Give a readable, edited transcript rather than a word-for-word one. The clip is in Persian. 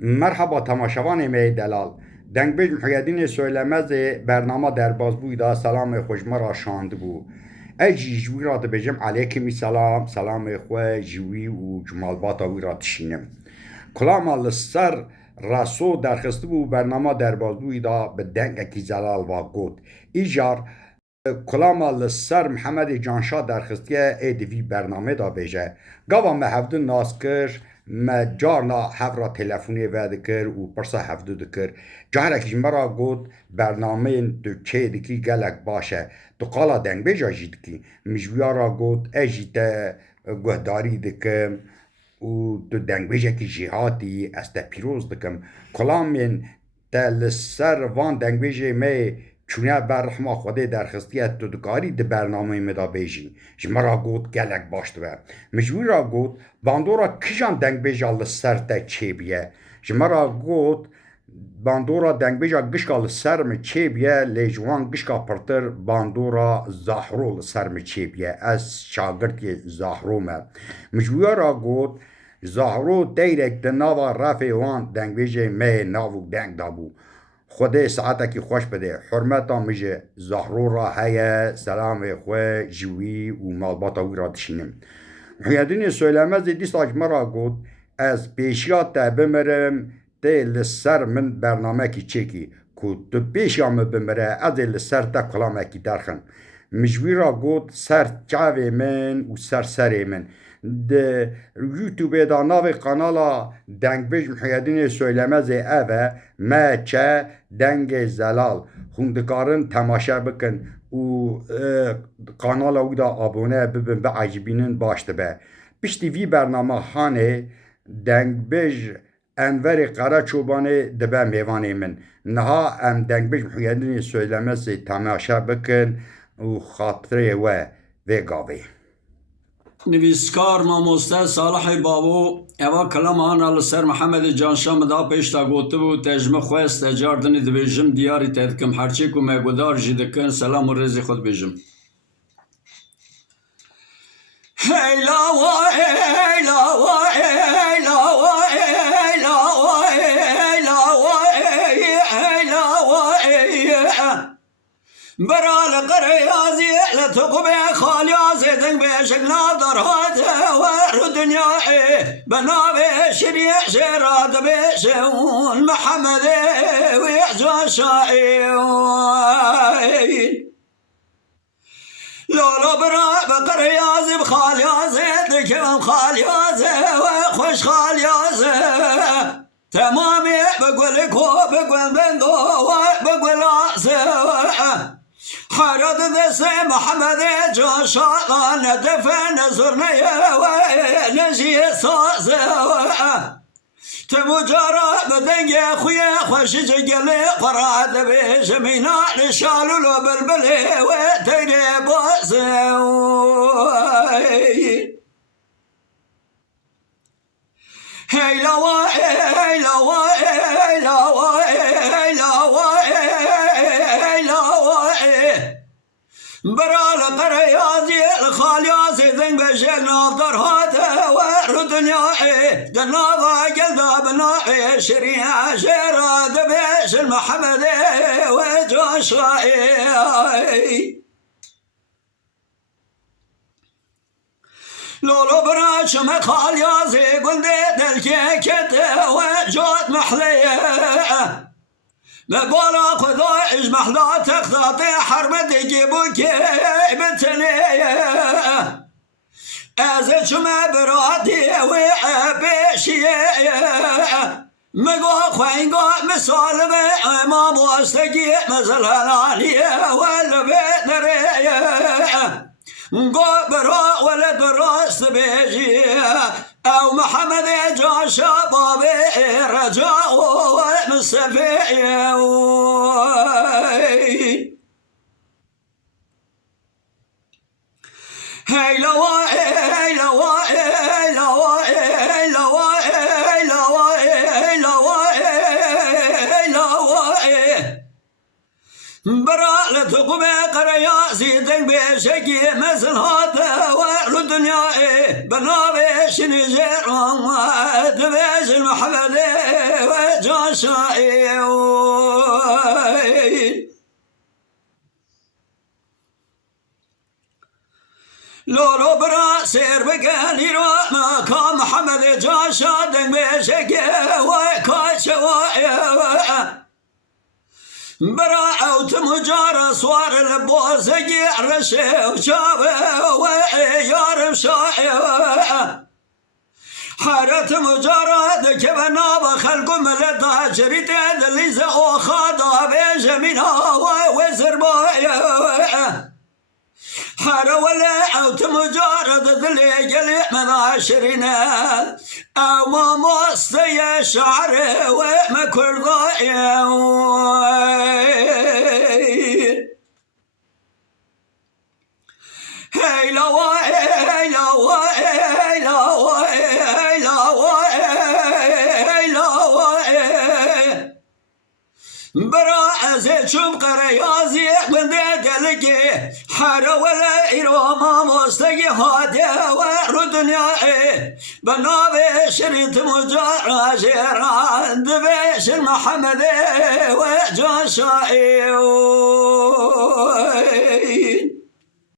مرحبا تماشاوان می دلال. دنگبیج محیدین سویلمز برنامه در باز بویدا سلام خوشمه را شاند بو. ای جوی را بجم علیکمی سلام سلام خواه جوی و جمال باتا وی را تشینم. کلام لسر راسو درخسته بو برنامه در باز بویدا به دنگ اکی زلال و گود. ایجار کلام لسر محمد جانشا درخستیه ای دوی برنامه دا بیجه. گاوا محفدن ناس کر ما جارنا هفرا تلفونی وید کر و پرسا هفدو دکر جارکیش مرا گود برنامه دو چه دکی گلک باشه تو قالا دنگ بیجا جیدکی مجویارا گود اجیتا گهداری دکم و تو دنگ بیجا کی جهاتی استا پیروز دکم کلامین تا لسر وان دنگ بیجا می چونه بر رحمه خوده درخستیت تو دکاری ده برنامه مدا بیجی جمرا گود گلک باشت و مجوی را گود باندورا کجان دنگ بیجا لسر تا چه بیه جمرا گود باندورا دنگ بیجا گشکا لسر می چه بیه لیجوان گشکا پرتر باندورا زاهرو لسر می چه بیه از شاگرد زاهرو ما مجوی را گود زاهرو دیرک ده ناوا رفع وان دنگ بیجا می ناو دنگ دابو خدا ساعتا کی خوش بده حرمتا میشه زهرو را هیا سلام خواه جوی و مالباتا وی را تشینم محیدین سویلمز دیست آج مرا گود از پیشیات تا بمرم ده لسر من برنامه کی چکی که تو پیشیام بمره از لسر تا کلامه کی درخن مجوی را گود سر چاوه من و سر من ده یوتیوب دا ناو قنالا دنگبیج محیدین سویلمز اوه ما چه دنگ زلال خوندکارن تماشا بکن و قنالا وی دا آبونه ببین به عجبینن باشته به پشتی وی برنامه خانه دنگبیج انور قرا چوبانه دبه میوانه من نها ام دنگبیج محیدین سویلمز تماشا بکن و خاطره و گاوه نویسکار ماموسته صالح بابو اوا کلام آن لسر محمد جانشا مدا پیشتا گوته بو تجمه خوست اجاردنی دویجم دیاری تدکم هرچی که مگودار جیدکن سلام و رزی خود بیجم هیلا و هیلا و هیلا و هیلا و هیلا و هیلا و هیلا برال قریازی لتقبی خالیازی دنگ بیشک نادر هاته ور دنیای بنابی شریع شراد بیشون محمد ویعجا شائعين لولا برا بقريازي بخاليازي دكم خاليازي وخوش خاليازي تمامي بقولك وبقول بندو وبقول عاسي حرد ذسي محمد جوشا ندفن زرني ونجي صاصي تمجارا بدنگ خويا خوش جگلی قراد بیش مینان شالولو بلبلی و تیری بازی هیلا و هیلا و هیلا و هیلا و هیلا و برال قریازی الخالیازی دنگ بشک نافدر هاته ور دنیای دناوا قلدا بناعی شریع شراد بیش المحمد وجاشائي لولو براش مخاليازي قلدي دلكي كته وجود محليه لبالا خذاش محلا تخطاطي حرب تجيبوك بتنيه ازش ما برادي وعبشي مقا خوينقا مسالم امام واستقي مثلا عليه ولا بيدريه قبرا ولا دراس بيجي او محمد جاشا بابي رجاء ومستفي هيلا هيلا هيلا هيلا هيلا هيلا برا لتقوم قرياسي بشكي مثل هذا والدنيا بنابش نجرم دبش المحمد وجاشائي لولو برا سير بقاني ما كان محمد جاشا دن بشكي وكاشوا برا او تمجار صوار البوزقي رشي وشابه ويارم شائع حارت مجارد كبنا بخلق ملتا شريت اللي او خاضا بجمينا وزر بايا حار ولا او تمجارد ذلي قلي مذاشرنا او ما مصي شعر وما كرضايا هاي لا واي لا واي لا واي لا واي لا واي برا ازيشم قريازي من دلقي حار ولا إرما مستقي هادي وردنيا بنابي شريت مجارة جيران دبيش المحمد وجاشائي